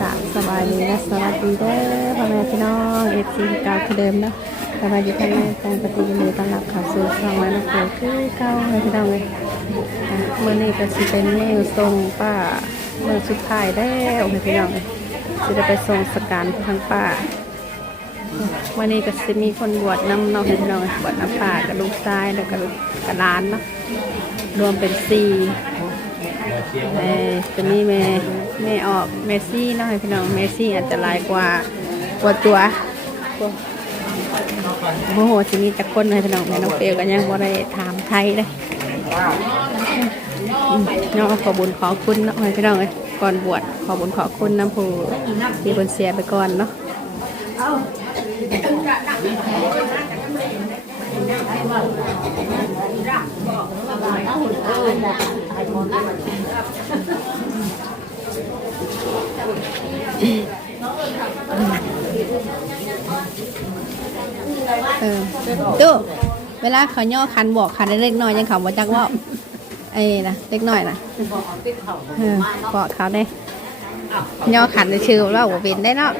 กะสบายดีและสวัสดีเด้อพ่อแม่พี่น้องเอฟซีเก่าคือเดิมเนะสบายดีพ่อแม่แฟนปฏิบัติต้อนรับข้าสู่ช่องวันนักเรียนคือเก่าเลยพี่น้องเลยอะมื่อนี้ก็สิเป็นเมลส่งป้าเมื่อสุดท้ายแล้วเลยพี่น้องเลยสิได้ไปส่งสการทางป้าวันนี้ก็จะมีคนบวชน้ำเน้องพี่น้องบวชน้ำป่ากับลูกชายแล้วก็กกับหลานเนาะรวมเป็นสี่ เอ่อจะมีแม่แม่ออกเมซี่เนาะให้พี่น้องเมซี่อาจจะลายกว่ากว่าตัวโมโหจะมีแต่คนให้พี่น้องแม่น้องเปลก็ยังบ่ได้ถามไทยเลยอืมเนาะขอบุญขอคุณเนาะให้พี่น้องเลยก่อนบวชขอบุญขอคุณน้ำผู้ที่บนเสียไปก่อนเนาะเอ เออตู้เวลาเขาย่อคันบอกคันเล็กน้อยยังเขาบ่จักว่าไอ้นะเล็กน้อยนะเออบอกเขาได้ย่อคันในชื่อเราบ่เป็นได้เนาะ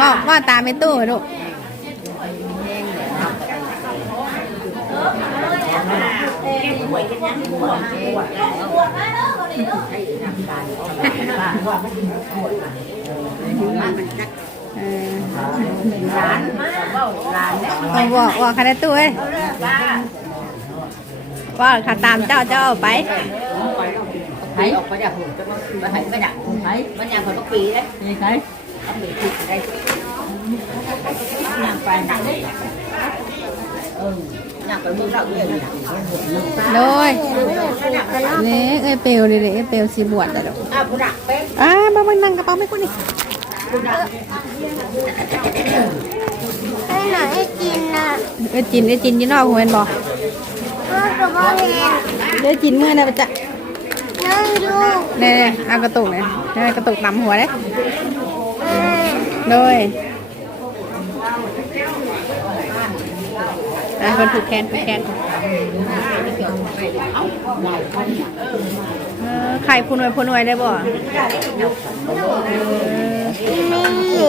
ว่าว่าตามไปตู้ลูกเออร้านเบ้าร้านเนี่ยเอาบอกว่าคันในตู้เอ้ยว่าว่าขาตามเจ้าเจ้าเอาไปไผออกไปจากหุ่นจะมาไปไผไปดักไผมันยังคนต้องปีเลยนี่ไผ ต้องปีผิดได้ยังไปไหนเออยังไปมือเราเยอะนะโดยนี่เอ้ยเปลวดิเอ้ยเปลวสีบวชแต่ดอกอ้าวผู้ดักเป็นอ่าบ้าบ้านั่งกระเป๋าไม่กูนี่ให้หน่อยให้กินนะเอ้ยจินเอ้ยจินอยี่นอกหัวเห็นบอกพ่อกับพ่อเห็นเอ้ยจินเมื่อไหร่ปะจ๊ะนั่งดูเนี่ยเอากระตุกเนี่ยเนี่ยกระตุกนำหัวเลยเออ โดยอะคนถูกแขนถูกแขนเออไข่พูนวยพูนวยได้บ่นี่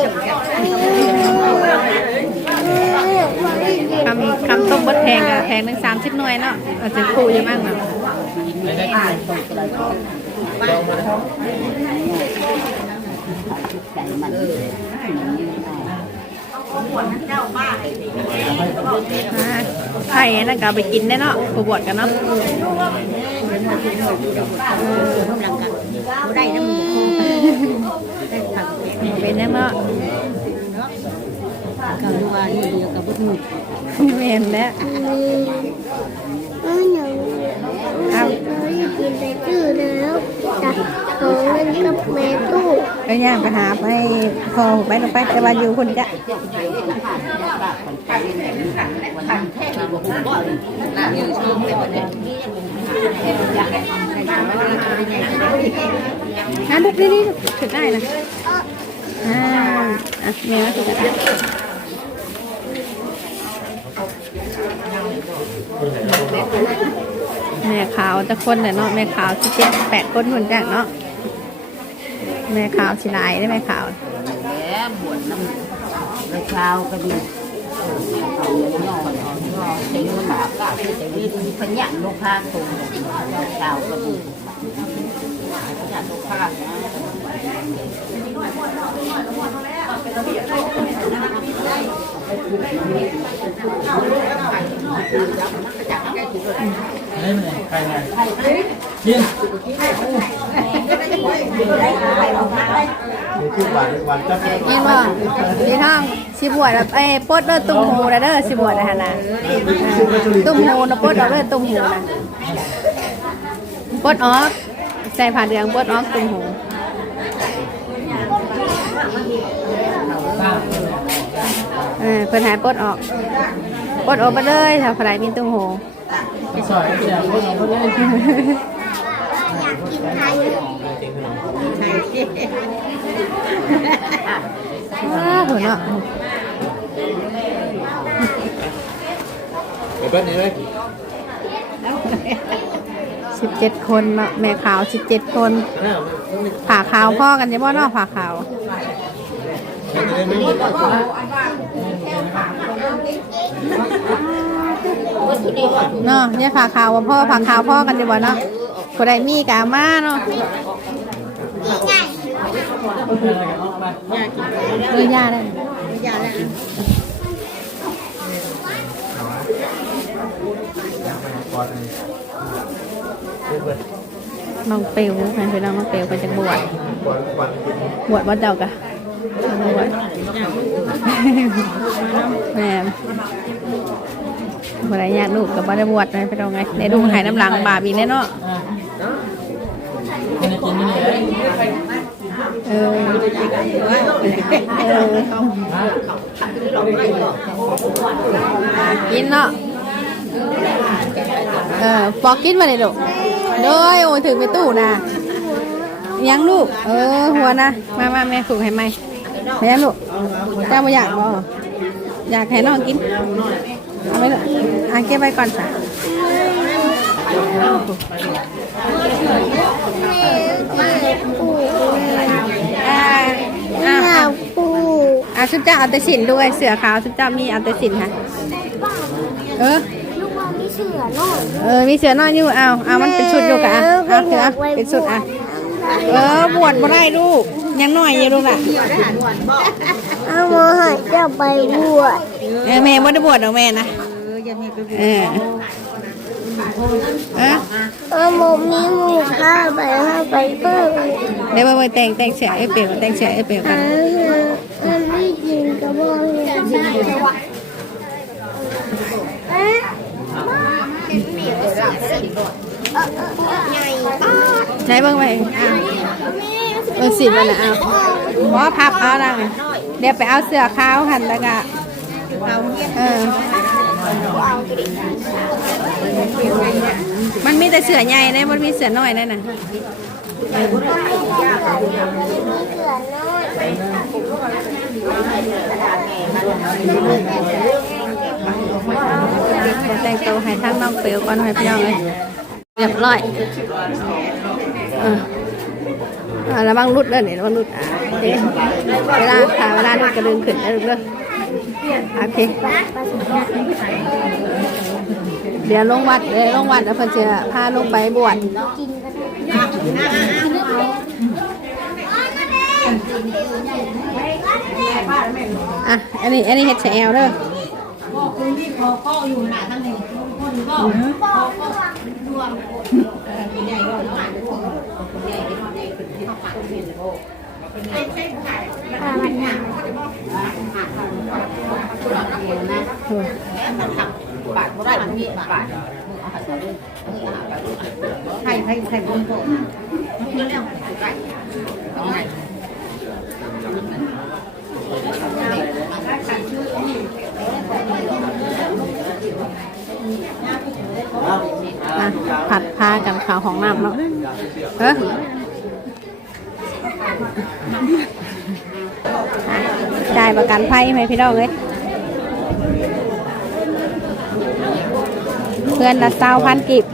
นี่พ่อได้กินคำคำต้มบดแพงอะแพงหนึ่งสามสิบหน่วยเนาะอาจจะคู่เยอะมากเนาะอ่า ไข่นั่นก็เอาไปกินได้เนาะผู้บวชกันเนาะกำลังกันผู้ได้น้ำมูกเป็นแน่เนาะกับว่านี่เดียวกับบุญไม่เห็นแล้วเออหนูเราได้กินไปตื้อแล้วจ้ะ ของเล่นกับแม่ตู้ก็ย่างไปหาไปพอไปลงไปแต่ว่าอยู่คนจะอะลูกนี่นี่ถึงได้นะอ่าอะเนี่ยถึงได้แม่ขาวจะคนแต่เนาะแม่ขาวสิเจ็ดแปดคนคนจังเนาะ แม่ขาวสิลายได้แม่ขาวแล้วบวชน้ำระเช้าก็ดีเอาย่อนอ่อนย่อเต็งหมาก็คือเต็งนี่พยัญลูกค้าตรงเช้าก็ดีพยัญลูกค้านี่มันใครไงยิน ชื่อวานวานจับเห็นบ่สีทองสิบวชแบบเอ้ปดเด้อตุ้มหูนะเด้อสิบวชนะฮะนะตุ้มหูนะปดเอาเด้อตุ้มหูนะปดออกใส่ผ่านเรืองปดออกตุ้มหูเออเพิ่นหายปดออกเกดออกไปเลยถ้าใครมีตุ้งหงก็สอยเสียคนไปเลย ว้าวเนาะไปเบิ้ลนี่ไหมสิบเจ็ดคนเนาะแม่ขาวสิบเจ็ดคนน่าผ่าขาวพ่อกันใช่ป่ะเนาะผ่าขาวไม่ได้ไม่เนาะเนี่ยผ่าขาวว่าพ่อผ่าขาวพ่อกันใช่ป่ะเนาะคนใดมีกามาเนาะ เออย่าได้ก่อนเลยเบิ้น้องเปลวแม่พี่น้องน้องเปลวไปจากบวชบวชวัดเจ้ากะบวชแม่บ่ได้ญาติลูกกับบ่ได้บวชนะพี่น้องไงในดูหายน้ำหลังบาปอีแน่เนาะกิน เลยเออกินเนาะเออปอกกินมาเลยลูกโดยโอ้ถึงไปตู้นะยังลูก เออ หัวนะ มามาแม่ฝึกให้ไหมแม่ลูกเจ้าไม่อยากบ่อยากให้น้องกินเอาไว้เลยอะเก็บไว้ก่อนค่ะปูอ่ อ่าหน้าอ่าปูอะชุดเจ้าเอาแต่สินด้วย เสือขาวชุดเจ้ามีเอาแต่สินค่ะ เออ ลูกว่าไม่เชื่อหน่อยเออ มีเสือนอนอยู่เอาเอามันเป็นชุดอยู่กะอะเอาเสือเป็นชุดอะ เออบวชบ่ได้ลูก ยังน้อยอยู่ลูกอะเอามาให้เจ้าไปบวชเออแม่บ่ได้บวชดอกแม่นะ เออเออเอาหมมีหมูข้าไปข้าไปเพิ่มเดี๋ยวไปแต่งแต่งเสือไอ้เปียวแต่งเสือไอ้เปียวกัอันนอันไม่กินกระบอกเนี่ยเอ๊ะใหญ่ป้าใช้เบิ่งไปอะเออสิบวันนะเอาว่าพับเอาละเดี๋ยวไปเอาเสือขาวหันแล้วก็เออ มันมีแต่เสือใหญ่นะมันมีเสือน้อยนั่นน่ะแต่งตัวให้ทั้งน้องเปลวก่อนให้พี่น้องเลยเรียบร้อยอ่าระวังรุดเด้อเนี่ยระวังรุดอะเวลาถ่ายเวลารุดกระดึงขึ้นได้ลูกเด้อ โอเคเดี๋ยวลงวัดเดี๋ยวลงวัดแล้วเพิ่นจะพาลงไปบวชอะอันนี้อันนี้เฮ็ดแชแอลเด้อโอ้ยบาทบ่ได้มันมีบาทมือเอาหันเลยมือเอาหัน ไปไข่ไข่ไข่บนโต๊ะเรื่องไก่ต้งไงอะผัดพากันข่าวของน้ำเนาะเออ จ่ายประกันภัยไหมพี่น้องเอ้ยเพื่อนละเศร้าพันกิบ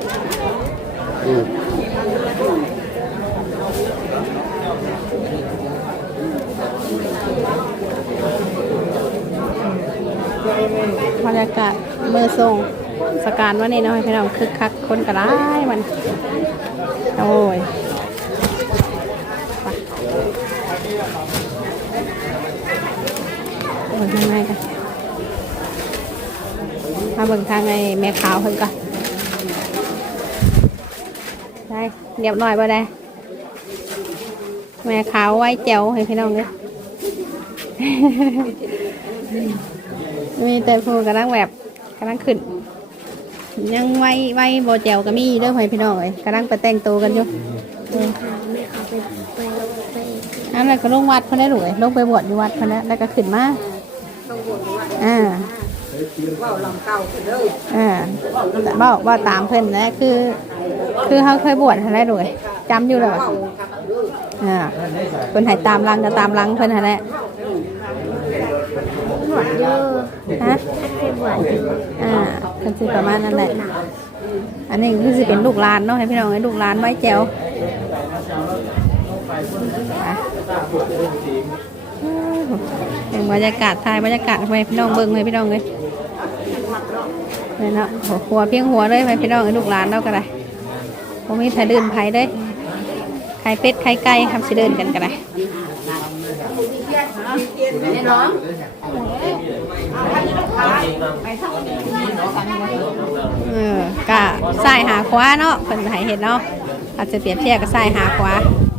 บรรยากาศเมื่อส่งสการวันนี้เนาะให้พี่น้องคึกคักคนกระไรมัน โอ้ยไปเบิ่งทางในกันมาเบิ่งทางไอ้แม่ขาวเพิ่นก่อนได้เรียบร้อยบ่ได้ แม่ขาวไว้แจ๋วให้พี่น้องเลยมีแต่ผู้กำลังแบบกำลังขึ้น ยังไว้ไว้โบแจวก็มีเด้อให้พี่น้องเลยกำลังไปแต่งตัวกันอยู่เออไม่เอาไปไปไปอันนั้นก็ลงวัดเพิ่นได้หรือลงไปบวชอยู่วัดเพิ่นนะแล้วก็ขึ้นมา อ่าอ่าบอกว่าตามเพิ่นนะคือ คือเขาเคยบวชอะไรด้วยจำอยู่เลยว่ะอ่าเพิ่นให้ตามรังก็ตามรังเพิ่นหั่นแหละหนวดเยอะฮะเคยบวชอ่าเพิ่นสิประมาณนั้นแหละอันนี้คือสิเป็นลูกลานเนาะให้พี่น้องให้ลูกลานไว้แจวไป เป็นบรรยากาศถ่ายบรรยากาศให้พี่น้องเบิ่งเลยพี่น้องเลยเนี่ยเนาะหัวหัวเพียงหัวเลยให้พี่น้องให้ลูกหลานเราก็ได้ผมมีถ่ายเดินไผเด้ไข่เป็ดไข่ไก่ทำสิเดินกันก็ได้เออกะซ้ายหาขวาเนาะเพิ่นให้เห็นเนาะอาจจะเปรียบเทียบกับซ้ายหาขวาอ่า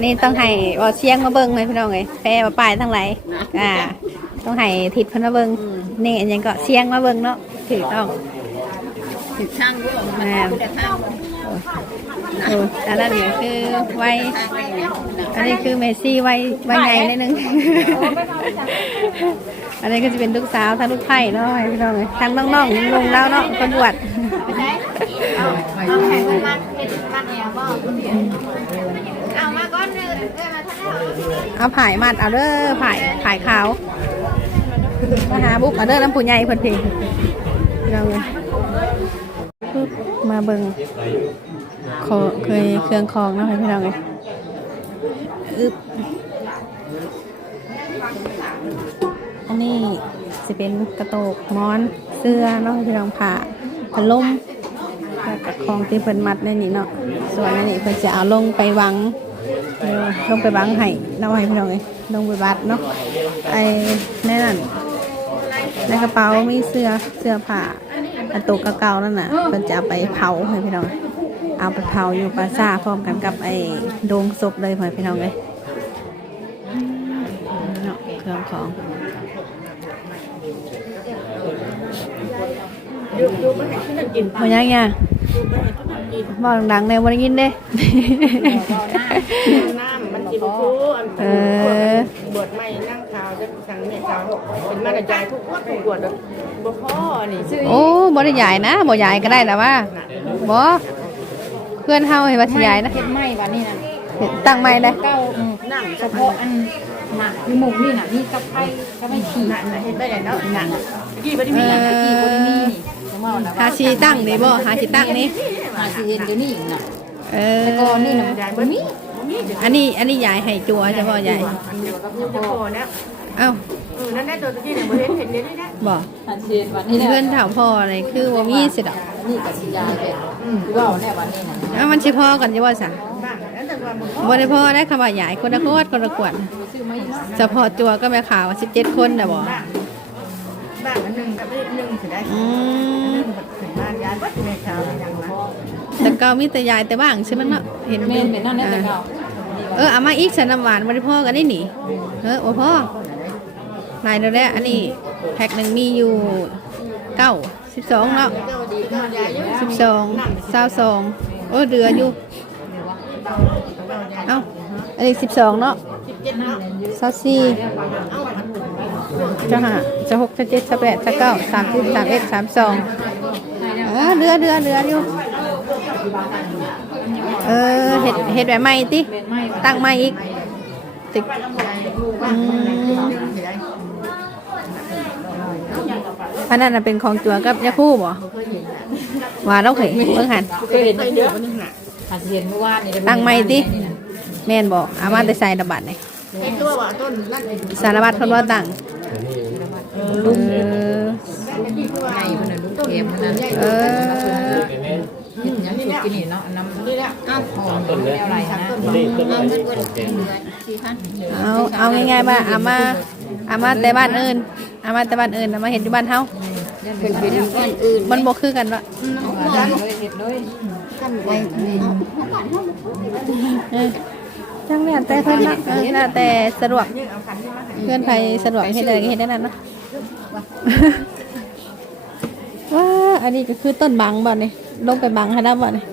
นนี่ต้องให้ว่าเชียงมาเบิ่งเลยพี่น้องเอ้ยแปรมาป้ายทั้งหลายอ่า ต้องให้ทิศเพิ่นมาเบิ่งนี่อันยังก็เชียงมาเบิ่งเนาะถูกต้องถึงช่างด้วยแม่นแต่ข้าวโอ้อันนั้นเนี่ยคือไว้อันนี้คือเมสซี่ไว้ไว้ไงนิดนึง อันนี้ก็จะเป็นลูกสาวทั้งลูกไผ่เนาะให้พี่น้องเลยทั้งน้องๆลุงๆแล้วเนาะคนบวช เอาผ้าผายมัดเอาเด้อผายผายขาวมาหาบุกเอาเด้อน้ำผู้ใหญ่เพิ่นเพลพี่น้องเลยมาเบิ่งเคยเครื่องคองเนาะพี่น้องเลยอึบอันนี้จะเป็นกระโตกหมอนเสื้อเนาะพี่น้องผ่าพัดลมกับของที่เพิ่นมัดในนี้เนาะส่วนอันนี้เพิ่นจะเอาลงไปวาง เออลงไปบังให้เราให้พี่น้องเอ้ยลงไปบัดเนาะไอ้แน่นั่นในกระเป๋ามีเสื้อเสื้อผ้าอันตัวเก่าๆนั่นน่ะเพิ่นจะไปเผาให้พี่น้อง เอาไปเผาอยู่ปราสาพร้อมกันกับไอ้โดงศพเลยให้พี่น้องเลยเนาะเครื่องของมายังไง บอกดังๆในวันยินเด้น้ำมันจิบคูอันเออบวชไม่นั่งขาวจะสั่งแม่ขาวเป็นมากระจายทุกวัดทุกบวชบ่พ่อนี่ซื้อโอ้บ่ได้ใหญ่นะบ่ใหญ่ก็ได้แต่ว่าบ่เพื่อนเฮาเห็นว่าสิใหญ่นะเฮ็ดไหม้วันนี้นะตั้งใหม่เลยเก้าอืมเฉพาะอันหมักคือหมกนี่น่ะนี่กับไข่ก็ไม่ขี่หนักนะเห็นได้แล้วเนาะหนักกี่บ่ได้เอมีหนักกี่บ่อได้มี นี่สมมุตินะหาชีตั้งนี่บ่หาชีตั้งนี่หาสิเห็นเดี๋ยวนี้อีกน่ะเออแต่ก่อนนี่น่ะมันบ่มีอันนี้อันนี้ใหญ่ให้จัวใช่บ่ใหญ่จะพอนะเอ้าเออนั่นได้ตัวที่เนี่ยบ่เห็นเห็นเดี๋ยวนี้นะบ่หาสิเห็นวันนี้เนี่ยเพื่อนถามพ่ออะไรคือบ่มีสิดอกนี่ก็สิยายเป็นคือว่าแน่วันนี้น่ะเอ้ามันสิพอกันจะว่าซะบ้างนั้นแต่ว่าบ่บ่ได้พอได้คำว่าใหญ่คนละโคตรคนละกวนซื้อมาอีกเฉพาะจัวก็แม่ข่าวว่า17คนน่ะบ่ บ้างบ้างอันนึงกับนึงสิได้อืมนึงถึงบ้านยายวัดแม่ขาวยังมาแต่เก่ามีแต่ยายแต่บ้างใช่มั้ยเนาะเห็นแม่อยู่นเป็นนั่นแน่แต่เก่าเออเอามาอีกใส่น้ำหวานบริพ่อกันได้หนิเออโอ้พ่อลายเดียวแรกอันนี้แพ็คหนึ่งมีอยู่เก้าสิบสองเนาะเจ้าดีก็ยายเยอะสิบสองเศร้าสองโอ้เดืออยู่เอ้าอันนี้สิบสองเนาะ17เนาะเศร้าสี่ จะหาจะหกจะเจ็ดจะแปดจะเก้าสามสิบสามเอ็ดสามสองเออเดือเดือเดืออยู่เออเห็ดเห็ดแบบใหม่ติตั้งใหม่อีกติดอืมอันนั้นน่ะเป็นของจัวกับยาคู่บ่ว่าเราเคยเบิ่งหันเคยเห็นเด้อวันนี้น่ะหาสิเห็นเมื่อวานนี่ตั้งใหม่ติแม่นบ่อามาแต่ใส่ระบาดนี่ ไอ้ตัวว่าต้นนั่นไอ้สารบัดเพิ่นว่าตั้งลุงเออไก่มันน่ะลูกเข็มมันน่ะเออเห็นยังสุกินนี่เนาะอันน้ำนี่แหละอ้าวหอมแนวอะไรนะเอาเงินบวชเป็นเงินสี่พันเอาเอาง่ายๆว่าอามาอามาแต่บ้านอื่นอามาแต่บ้านอื่นเอามาเห็นอยู่บ้านเฮาเป็นเป็นเงินอื่นมันบ่คือกันวะเลยเห็ดเลยกันไปนี่เออ จังแล้วแต่เพิ่นเนาะเออแล้วแต่สะดวกเพื่อนใครสะดวกเฮ็ดอะไรก็เฮ็ดได้นั่นเนาะว่าอันนี้ก็คือต้นบังบ่นี่ลงไปบังให้ได้บ่นี่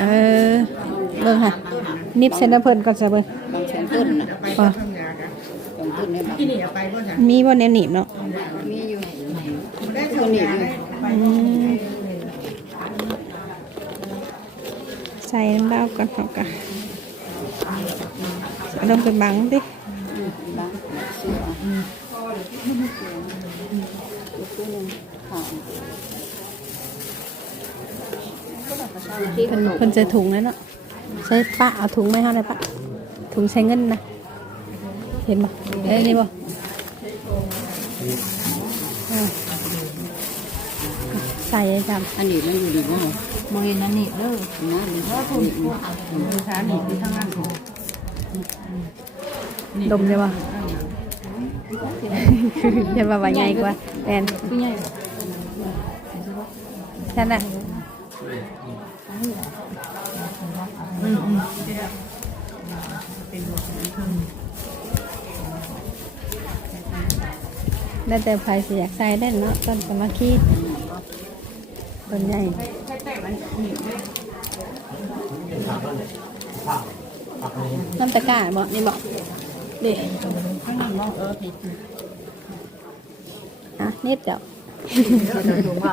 เออเบิ่งค่ะนิบเซนเพิ่นก่อนซะเบิ่งบางแสนต้นน่ะบ่สองต้นเนี่ยแบบที่นี่เอาไปบ่จ้ะมีบ่แนวหนีบเนาะมีอยู่ได้เท่านี้เลยอืมใส่น้ำดาวกันเอากันเอาลงไปบังดิบ้างเสือที่ขนมเพิ่นใส่ถุงแล้วเนาะใส่ปะ เอาถุงไหมฮะเลยปะถุงใช้เงินนะเห็นบ่เอ้ยนี่บ่อ่าใส่จำอันนี้มันอยู่ดีมั้งบริเวณนั้นนี่เด้อนะนี่ก็ถูกลูกค้านี่ที่ทางนั้นของ ดมได้บ่เห็นว่าว่าใหญ่กว่าแอนคือใหญ่ฉันน่ะได้แต่ไฟเสียากใส่ได้เนาะต้นสมาคีต้นใหญ่ น้ำตะกร้าบ่นี่บ่เด็กข้างนั้นเนาะเออผิดอะนิดเดียวถูกป่ะ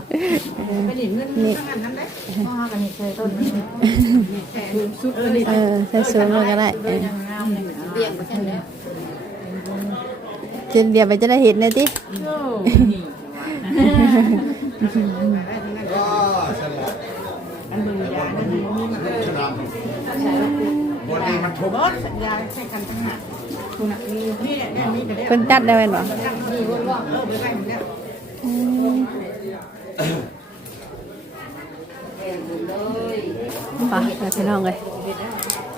ไปหลินเงินนี่ข้างนั้นได้พ่อกันนี่เคยต้นสุดเออนี่เออใส่สูงเลยก็ได้เอองามเลยเบี้ยงไปเช่นนี้จนเดี๋ยวไปจะได้เห็นเลยที่โอ้นี่ก็ฉลาดอันเบิ่งยานั่นนี่มีมาเออ ฉลาดวันนี้มันทุกบอสสัญญาใช้กันทั้งหน้าคุณน่ะมีนี่แหละเนี่ยมีแต่เนี่ยเพิ่นจัดได้ไหมบ่มีวนว่าเออไปไปหมดแล้วอืมไปไปพี่น้องเลย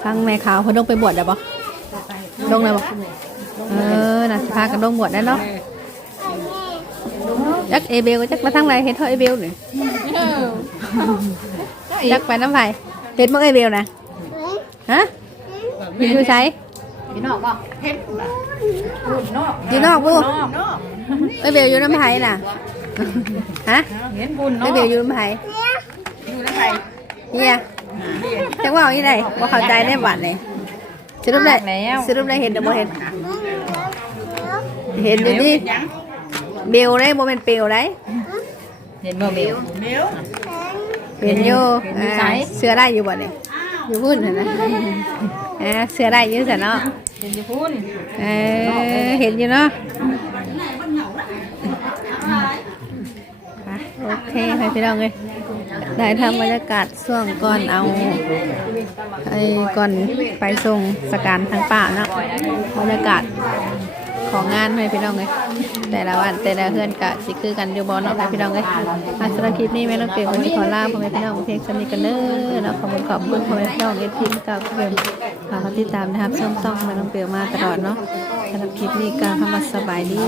ฟังแม่ขาวเพิ่นต้องไปบวชได้บ่ลงเลยบ่เออน่ะสิพากันลงบวชได้เนาะจักเอเบลจักมาทางไหนเห็นเท่าเอเบลนี่จักไปน้ำไผเห็นบ่เอเบลนะฮะ เห็นอยู่ไสพี่นอกป่ะเห็นล่ะนอกอยู่นอกบ่เนาะเอเบลอยู่น้ำไผน่ะฮะเห็นบุญเอเนาะเบลอยู่น้ำไผอยู่ในไทยเนี่ยจักว่าเอาอีไดบ่เข้าใจได้บัดเลยสรุปได้สรุปได้เห็นหรือบ่เห็น เห็นอยู่ดิยังเบลได้บ่เป็นเปลวได้เห็นบ่เบลเมลเห็นอยู่เห็นอยู่ไสอ่าเสือได้อยู่บ่เนี่ย อยู่พุ่นเห็นนะอ่าเสือได้อยู่ซะเนาะเห็นจะพูนเออเห็นอยู่เนาะอะโอเคไปพี่น้องเลยได้ทำบรรยากาศช่วงก่อนเอาไอ้ก่อนไปส่งสการทางป่าเนาะบรรยากาศของงานให้พี่น้องเลย แต่ละวันแต่ละเพื่อนกะสิคือกันอยู่บอเนาะพี่น้องเลยอาสำหรับคลิปนี้ไม่ต้องเปลี่ยนวันนี้ขอลาพ่อแม่พี่น้องเพลงสนิทกันเน้อเนาะขอบคุณขอบคุณพ่อแม่พี่น้องเอฟพีเก่าเพื่อนฝากติดตามนะครับช่องซ่องไม่ต้องเปลี่ยนมาตลอดเนาะสำหรับคลิปนี้ก็เข้ามาสบายดี